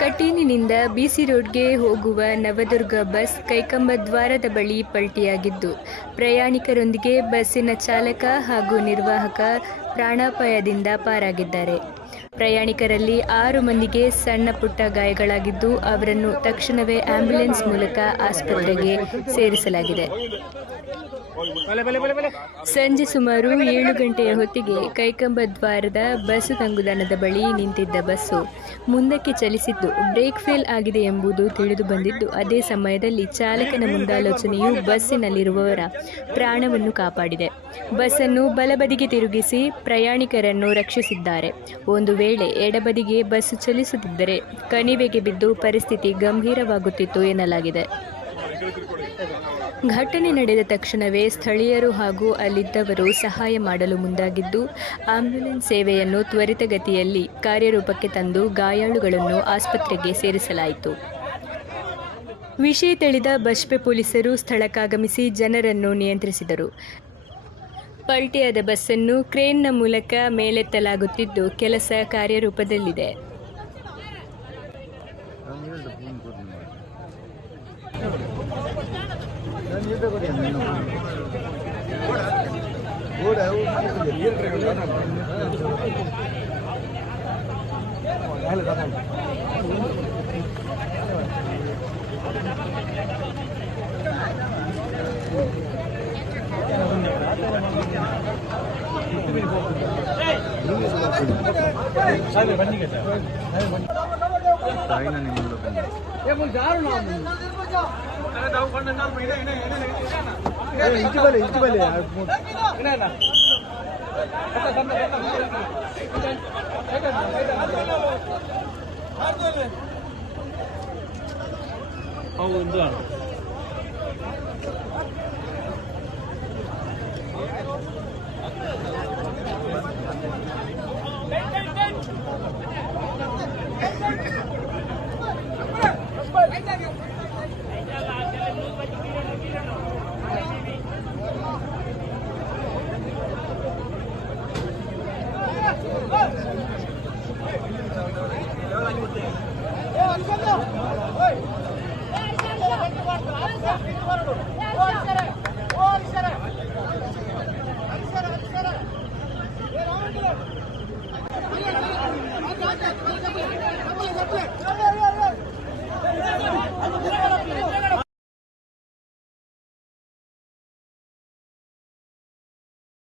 ಕಟೀಲಿನಿಂದ ಬಿಸಿ ರೋಡ್ಗೆ ಹೋಗುವ ನವದುರ್ಗ ಬಸ್ ಕೈಕಂಬ ದ್ವಾರದ ಬಳಿ ಪಲ್ಟಿಯಾಗಿದ್ದು, ಪ್ರಯಾಣಿಕರೊಂದಿಗೆ ಬಸ್ಸಿನ ಚಾಲಕ ಹಾಗೂ ನಿರ್ವಾಹಕ ಪ್ರಾಣಾಪಾಯದಿಂದ ಪಾರಾಗಿದ್ದಾರೆ. ಪ್ರಯಾಣಿಕರಲ್ಲಿ 6 ಮಂದಿಗೆ ಸಣ್ಣ ಪುಟ್ಟ ಗಾಯಗಳಾಗಿದ್ದು, ಅವರನ್ನು ತಕ್ಷಣವೇ ಆಂಬ್ಯುಲೆನ್ಸ್ ಮೂಲಕ ಆಸ್ಪತ್ರೆಗೆ ಸೇರಿಸಲಾಗಿದೆ. ಸಂಜೆ ಸುಮಾರು 7 ಗಂಟೆಯ ಹೊತ್ತಿಗೆ ಕೈಕಂಬ ದ್ವಾರದ ಬಸ್ಸು ತಂಗುದಾಣದ ಬಳಿ ನಿಂತಿದ್ದ ಬಸ್ಸು ಮುಂದಕ್ಕೆ ಚಲಿಸಿದ್ದು ಬ್ರೇಕ್ ಫೇಲ್ ಆಗಿದೆ ಎಂಬುದು ತಿಳಿದು ಬಂದಿದ್ದು, ಅದೇ ಸಮಯದಲ್ಲಿ ಚಾಲಕನ ಮುಂದಾಲೋಚನೆಯು ಬಸ್ಸಿನಲ್ಲಿರುವವರ ಪ್ರಾಣವನ್ನು ಕಾಪಾಡಿದೆ. ಬಸ್ಸನ್ನು ಬಲಬದಿಗೆ ತಿರುಗಿಸಿ ಪ್ರಯಾಣಿಕರನ್ನು ರಕ್ಷಿಸಿದ್ದಾರೆ. ಒಂದು ವೇಳೆ ಎಡಬದಿಗೆ ಬಸ್ಸು ಚಲಿಸುತ್ತಿದ್ದರೆ ಕಣಿವೆಗೆ ಬಿದ್ದು ಪರಿಸ್ಥಿತಿ ಗಂಭೀರವಾಗುತ್ತಿತ್ತು ಎನ್ನಲಾಗಿದೆ. ಘಟನೆ ನಡೆದ ತಕ್ಷಣವೇ ಸ್ಥಳೀಯರು ಹಾಗೂ ಅಲ್ಲಿದ್ದವರು ಸಹಾಯ ಮಾಡಲು ಮುಂದಾಗಿದ್ದು, ಆಂಬ್ಯುಲೆನ್ಸ್ ಸೇವೆಯನ್ನು ತ್ವರಿತಗತಿಯಲ್ಲಿ ಕಾರ್ಯರೂಪಕ್ಕೆ ತಂದು ಗಾಯಾಳುಗಳನ್ನು ಆಸ್ಪತ್ರೆಗೆ ಸೇರಿಸಲಾಯಿತು. ವಿಷಯ ತಿಳಿದ ಬಜ್ಪೆ ಪೊಲೀಸರು ಸ್ಥಳಕ್ಕಾಗಮಿಸಿ ಜನರನ್ನು ನಿಯಂತ್ರಿಸಿದರು. ಪಲ್ಟಿಯಾದ ಬಸ್ಸನ್ನು ಕ್ರೇನ್ನ ಮೂಲಕ ಮೇಲೆತ್ತಲಾಗುತ್ತಿದ್ದು, ಕೆಲಸ ಕಾರ್ಯರೂಪದಲ್ಲಿದೆ. ಹೌದು